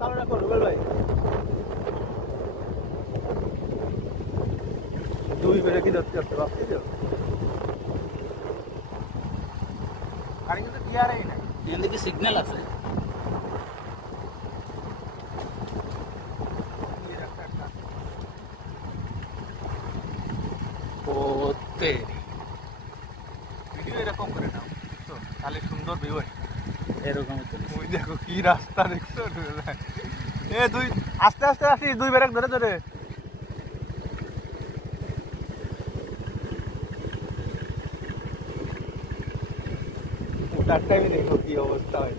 কালো রাখো রুবেল ভাই। দুই বেড়ে কি ধরতে ধরতে ভাবছি তো গাড়ি কিন্তু গিয়ারেই নাই। এখান থেকে সিগন্যাল আছে। ওতে ভিডিও এরকম করে নাও তো তাহলে সুন্দর ভিউ হয়। এরকম ওই দেখো কি রাস্তা দেখছো এ তুই আস্তে আস্তে আসিস দুই ব্রেক ধরে ধরে। ওটার টাইমে দেখো কি অবস্থা হয়।